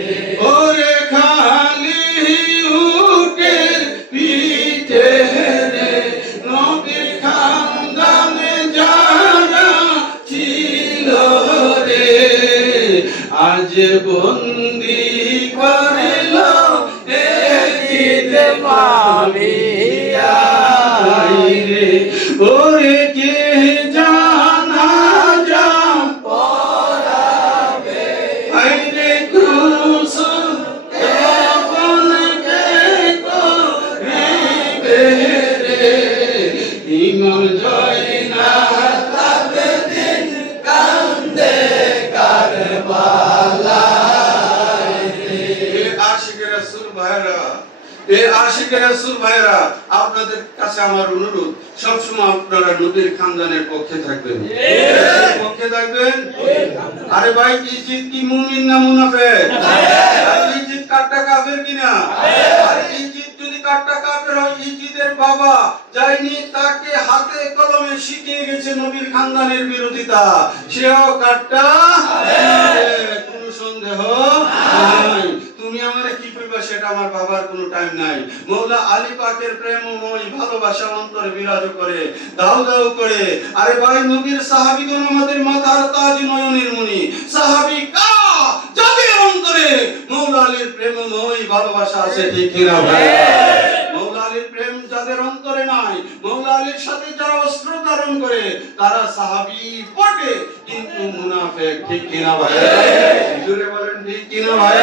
রে, ওরে খালি উটের পিঠে রে নবীর খানদানে যারা ছিল রে, আজ বন্দি করল এজিদ মাবিয়া রে, ওরে কে জানা যা পরাবে আইরে ক্রুশ কাফন কে করিবে রে, ইমাম জয়নাল আবদিন কান্দে কারবালায় রে। আশিক রাসূল ভাইরা, এই আশিক রাসূল ভাইরা, আপনাদের কাছে আমার অনুরোধ, সবসময় আপনারা নবীর খানদানের পক্ষে থাকবেন। পক্ষে থাকবেন। আরে ভাই, ইজিদ কি মুমিন না মুনাফিক? ইজিদ কাট্টা কাফের কিনা? আর ইজিদ যদি কাট্টা কাফের হয়, ইজিদের বাবা যায়নি তাকে হাতে কলমে শিখিয়ে গেছে নবীর খানদানের বিরোধিতা, সেও কাট্টা, কোনো সন্দেহ নাই। তুমি আমারে কি কইবা সেটা আমার বাবার কোনো টাইম নাই। মৌলা আলী পাকের প্রেমময় ভালোবাসা অন্তরে বিরাজ করে, দাও দাও করে। আরে ভাই, নবীর সাহাবীগণ আমাদের মাথার তাজ, নয়নের মণি। সাহাবী কা যাদের অন্তরে মৌলা আলীর প্রেমময় ভালোবাসা আছে, ঠিক কিনা ভাই? মৌলা আলীর প্রেম যাদের অন্তরে নাই, মৌলা আলীর সাথে যারা অস্ত্র ধারণ করে, তারা সাহাবী বটে কিন্তু মুনাফিক, ঠিক কিনা ভাই? জোরে বলেন ঠিক কিনা ভাই?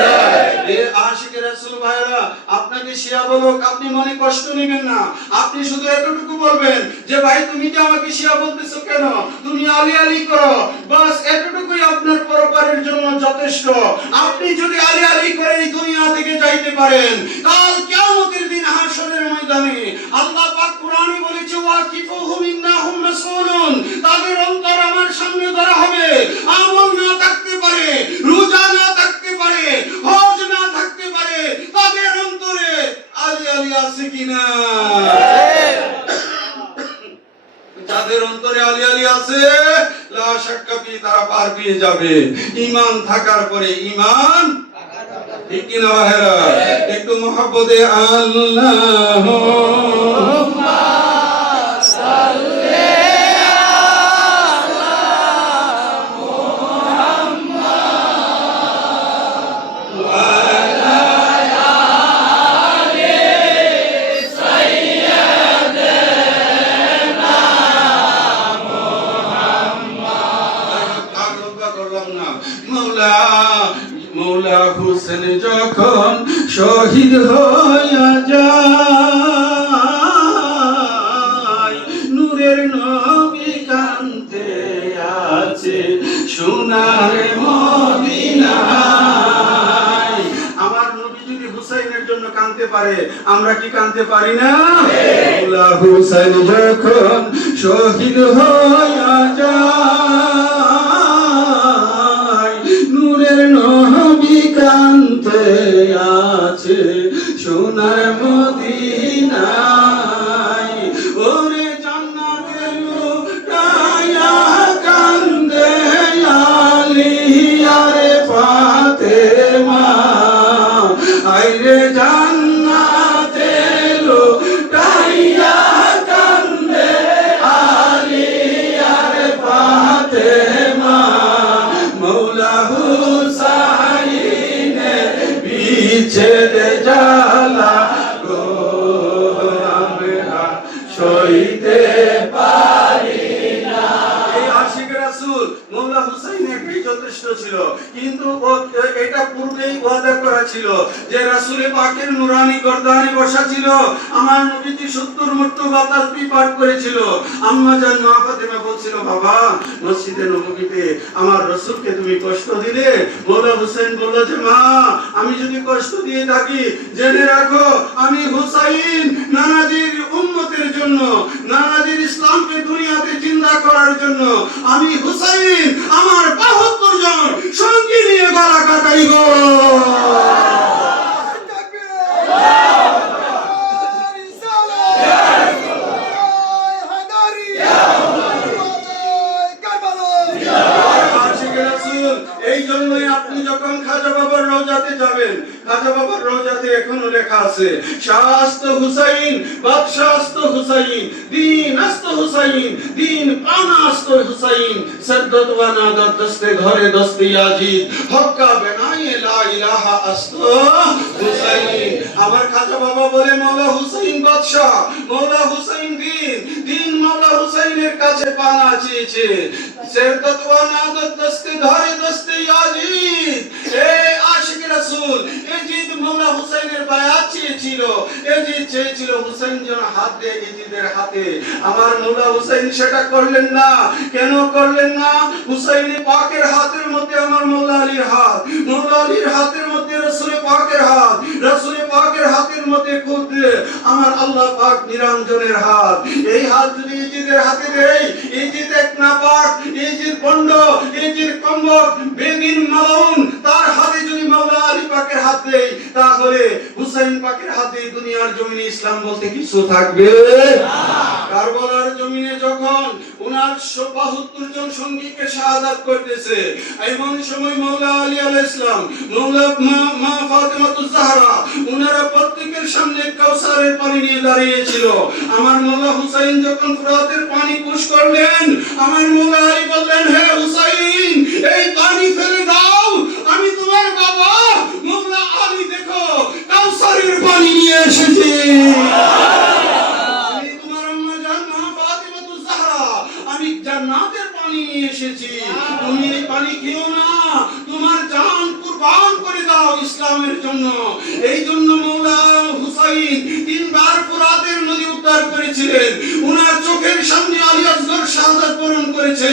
এই আশিক রাসূল ভাইরা, আপনাকে শিয়া বলুক, আপনি মনে কষ্ট নেবেন না। আপনি শুধু এতটুকু বলবেন যে ভাই তুমি যে আমাকে শিয়া বলতেছো কেন, তুমি আলী আলী করো, বাস এতটুকুই আপনার পরপারের জন্য যথেষ্ট। আপনি যদি আলী আলী করে এই দুনিয়া থেকে যাইতে পারেন, কাল কিয়ামতের দিন হাশরের ময়দানে আল্লাহ পাক কোরআনে বলেছে, ওয়াকিফুহুম ইন্নাহুম মাসউলুন, তাদের অন্তর আমার সামনে ধরা হবে। আমল না থাকতে পারে, পারে, রোজা না থাকতে পারে, হজ না থাকতে পারে, তাদের অন্তরে আলী আলী আছে কিনা? যাদের অন্তরে আলী আলী আছে, লা শাক্কা ফি, তারা পার পেয়ে যাবে। ঈমান থাকার পরে ঈমান ঠিক কিনা ভাইরা? একটু মহব্বতে আল্লাহুম্মা সাল্লি আলা মুহাম্মাদ ওয়া আলা আলি সাইয়্যিদিনা মুহাম্মাদ। আরোগ্য করলাম না। মৌলা হোসেন যখন শহীদ হইয়া যায়, নূরের নবী কান্দে আছে সোনার মদিনায়। আমার নবী যদি হুসাইনের জন্য কাঁদতে পারে, আমরা কি কাঁদতে পারি না? মৌলা হোসেন যখন শহীদ হইয়া যায়, নূরের নবী কান্দে আছে সোনার মদিনায়। ওরে জান্নাতের লুটায়া কান্দে আলী আরে ফাতেমা, আইরে জান্নাতের লুটায়া কান্দে আলী আরে ফাতেমা, মৌলা হুসাইনের বিচ্ছেদ জ্বালা গো আমরা সইতে পারি না। এই আশিক রাসূল মৌলা হুসাইন একটাই যথেষ্ট ছিল, কিন্তু এটা পূর্বেই ওয়াদা করা ছিল যে রাসূলে পাকের নূরানি গর্দানে বসা ছিল। আমার নবীজি 70 মর্তবা তাসবিহ পাঠ করেছিল। আম্মা জান মা ফাতেমা বলছিল, বাবা মসজিদে নববীতে আমার রাসূলকে তুমি কষ্ট দিলে। মৌলা হুসাইন বলল যে মা, আমি যদি কষ্ট দিয়ে থাকি জেনে রাখো, আমি হুসাইন নানাজির উম্মতের জন্য, নানাজির ইসলামকে দুনিয়াতে জিন্দা করার জন্য আমি হুসাইন আমার 72 জন সঙ্গী নিয়ে গলা কাটাইব। এই জন্যই আপনি যখন খাজা বাবার রওজাতে যাবেন, খাজা বাবার রওজাতে এখনো লেখা আছে, শাস্ত হুসাইন, বাদশাস্ত হুসাইন, দিন আস্ত হুসাইন, দিন পানাস্ত হুসাইন, সদ্দত ওয়া নাদত দস্তে ঘরে দস্তে ইয়াজিদ, হক্কা বেনায়ে লা ইলাহা আস্ত হুসাইন। আমার খাজা বাবা বলে মওলা হুসাইন বাদশা, মওলা হুসাইন দিন, দিন মওলা হুসাইনের কাছে পানা চেয়েছে, সদ্দত ওয়া নাদত দস্তে ঘরে দস্তে ইয়াজিদ। এই আশিক রাসূল ইয়াজিদ মওলা হুসাইনের বায়াত চেয়েছিল, ইয়াজিদ চেয়েছিল হুসাইন যেন হাত দেয় ইয়াজিদের হাতে। আমার মওলা হুসাইন সেটা করলেন না। কেন করলেন না? হুসাইনে পাকের হাতের মধ্যে আমার মওলা আলীর হাত, মওলা আলীর হাতের মধ্যে রাসূলে পাকের হাত, রাসূলে পাকের হাতের মধ্যে খুদ আমার আল্লাহ পাক নিরঞ্জনের হাত। এই হাত যদি ইয়াজিদের হাতে দেই, ইয়াজিদ এক নাপাক, ইয়াজিদ পণ্ড, ইয়াজিদ কম্বক, বেদিন মালাউন, তার হাতে যদি মওলা আলী পাকের হাত দেই, তাহলে হুসাইন পাকের হাতে দুনিয়ার জমিনে ইসলাম বলতে কিছু থাকবে না। কারবালার জমিনে যখন উনার 72 জন সঙ্গীকে শাহাদাত করতেছে, এমন সময় মওলা আলী আলাইহিস সালাম, মওলা মা ফাতেমাতুজ জাহরা, উনারা প্রত্যেকের সামনে কাউসারের পানি নিয়ে দাঁড়িয়েছিল। আমার মওলা হুসাইন যখন ফুরাতের পানি পুশ করলেন, আমার মওলা আলী বললেন, হে হুসাইন, এই পানি ফেলে দাও, আমি তোমার বাবা মওলা আলী দেখো কাউসারের পানি নিয়ে এসেছি। আমি তোমার আম্মা জান মা ফাতেমাতুজ জাহরা, আমি জান্নাতের পানি নিয়ে এসেছি। তুমি এই পানি খেও না, তোমার জান কুরবান করে দাও ইসলামের জন্য। এই জন্য মওলা হুসাইন 3 বার ফুরাতের নদী উদ্ধার করেছিলেন। উনার চোখের সামনে আলী আসগর শাহাদাত বরণ করেছে,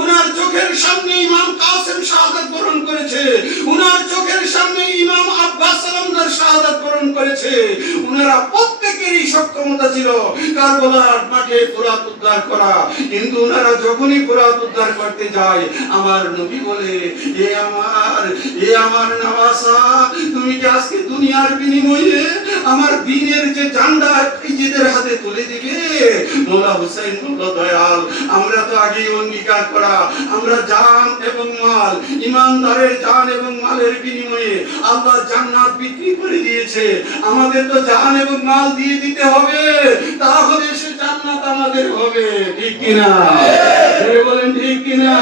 উনার চোখের সামনে ইমাম কাসেম শাহাদাত বরণ করেছে, উনার চোখের সামনে ইমাম আব্বাস সালামদার শাহাদাত বরণ করেছে। উনারা প্রত্যেক প্রত্যেকেরই সক্ষমতা ছিল কারবালার মাঠে ফুরাত উদ্ধার করা, কিন্তু ওনারা যখনই ফুরাত উদ্ধার করতে যায়, আমার নবী বলে, এ আমার নওয়াসা, তুমি কি আজকে দুনিয়ার বিনিময়ে আমার দ্বীনের যে ঝান্ডা নিজেদের হাতে তুলে দিবে? মওলা হুসাইন বলল, দয়াল, আমরা তো আগেই অঙ্গীকার করা, আমরা জান এবং মাল, ইমানদারের জান এবং মালের বিনিময়ে আল্লাহ জান্নাত বিক্রি করে দিয়েছে, আমাদের তো জান এবং মাল দিয়ে দিতে হবে, তাহলে সে জান্নাত আমাদের হবে। ঠিক কিনা? বলেন ঠিক কিনা?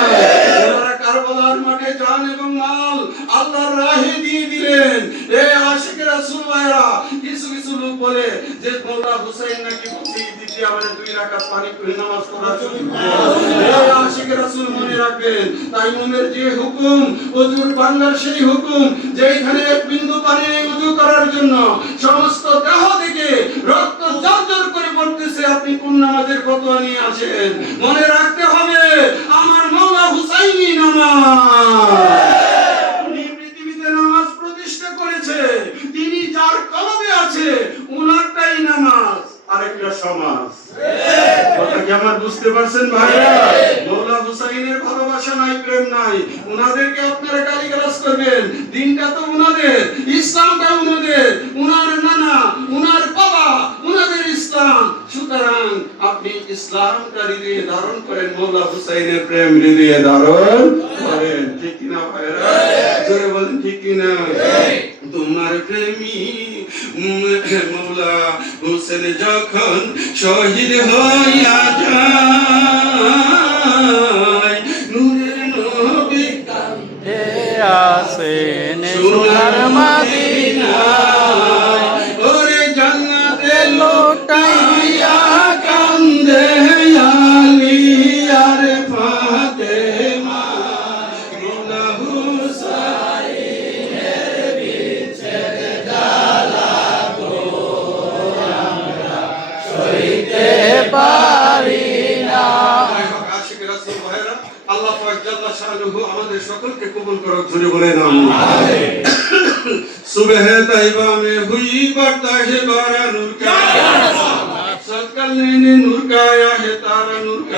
ওনারা কারবালার মাঠে জান এবং মাল আল্লাহর রাহে দিয়ে দিলেন। এই আশিক রাসূল ভাইরা, কিছু কিছু লোক বলে যে মওলা হুসাইন নাকি মসজিদ দিতে আমাদের 2 রাকাত পানি করে নামাজ পড়া সুযোগ দেয়। এই আশিক রাসূল মনে রাখবেন, তাইমুমের যে হুকুম, ওযুর বাংলার সেই হুকুম, যেখানে এক বিন্দু পানি নেই ওযু করার জন্য, সমস্ত দেহ থেকে রক্ত ঝরঝর করে পড়তেছে, আপনি কোন নামাজের ফতোয়া নিয়ে আসেন? মনে রাখতে হবে, আমার মওলা হুসাইনি নামাজ। উনি পৃথিবীতে নামাজ প্রতিষ্ঠা করেছে, তিনি যার কলবে আছে উনারটাই নামাজ, আরেকটা সমাজ। কথা কি আমার বুঝতে পারছেন ভাইরা? মওলা হুসাইনের ভালোবাসা নাই, প্রেম নাই, উনাদেরকে আপনারা গালিগালাজ করবেন, দিনটা তো উনাদের, ইসলামটা উনাদের, উনার নানা, উনার বাবা, উনাদের ইসলাম। সুতরাং আপনি ইসলামটা হৃদয়ে ধারণ করেন, মওলা হুসাইনের প্রেম হৃদয়ে ধারণ করেন। ঠিক কিনা ভাইরা? জোরে বলেন ঠিক কিনা? তোমার প্রেমী মওলা হুসেন যখন শহীদ হইয়া যায়, নূরের নবী কান্দে আসেন সোনার মদিনায়, ওরে জান্নাতে লুটাইয়া কান্দে আলী আর ফাতেমা, মওলা হুসাইনের বিচ্ছেদ জ্বালা গো আমরা সইতে পারি না। আশিক রাসূল ভাইরা, আল্লাহ পাক জাল্লা শানুহু আমাদের সকলকে কবুল করুক। জোরে বলেন আমিন। सुबह तैयबा में हुई बढ़ता है बारा नूर का, सदकल ने नूर का आया है तारा नूर का।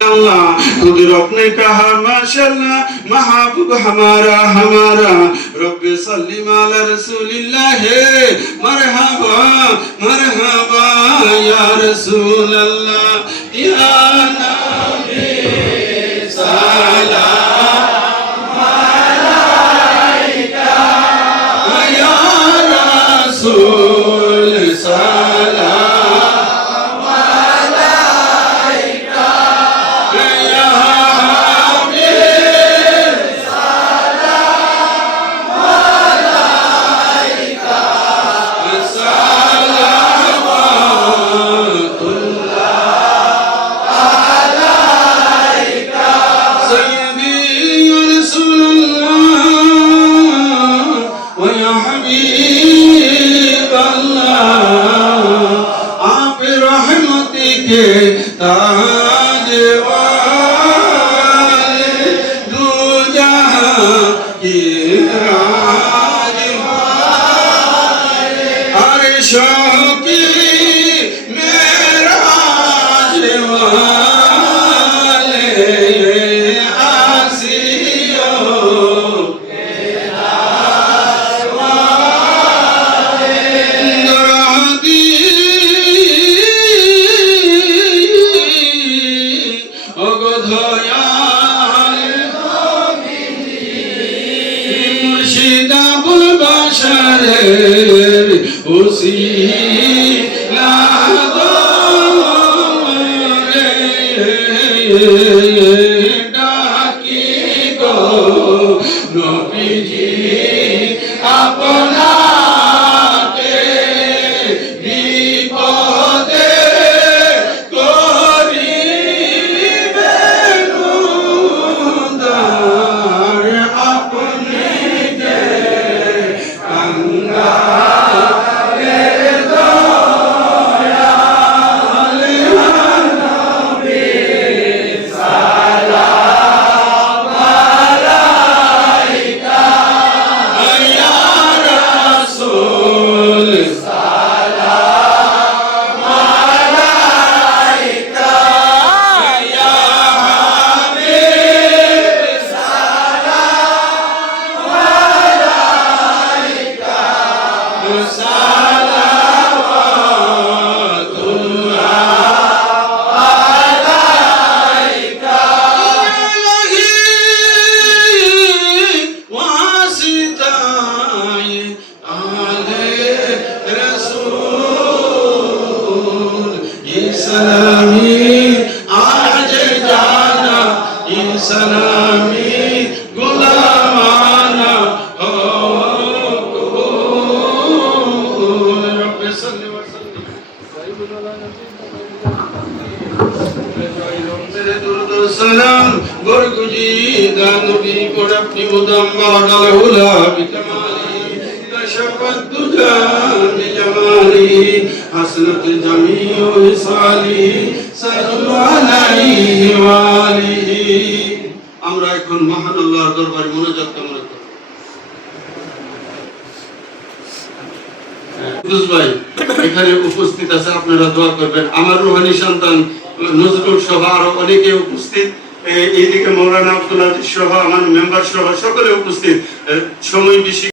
अल्लाह खुद रब ने कहा माशाअल्लाह, महबूब हमारा हमारा, रब सल्ली अला रसूलिल्लाह, मरहबा मरहबा या रसूल अल्लाह, या नबी सलाम रसूल सलाम अलैका, या हबीब सलाम अलैका, सलावतुल्लाह अलैका, सय्यदी या रसूलल्लाह व या हबीब आप रहमती के ताज वाले, दो जहां के राज वाले, अर्शों की मेराज वाले, आसियों के राज वाले, মুর্শিদাবুল বাশারের উসিলা রে ডাকি গো নবীজি আপনাকে, বিপদে করিবেন উদ্ধার, আপনি যে কাঙ্গালের सलामी गुलामाना ओ रब सल्लि व सल्लिम तेरे दुरूद व सलाम गुरगुजीदा नबी को अपनी मुदम बादल हुला बिकमाली कशफत दुजा बिजमाली हसनत जमीउ हिसाली सल्लल्लाहु अलैहि व आलिहि। আমরা এখন মহান আল্লাহর দরবারে মুনাজাত কামনা করব। কুদুস ভাই এখানে উপস্থিত আছে, আপনারা দোয়া করবেন। আমার রুহানি সন্তান নজরুল সহ আরো অনেকে উপস্থিত, এইদিকে মৌলানা আব্দুল আজিজ সহ আমার মেম্বার সহ সকলে উপস্থিত। সময় বেশি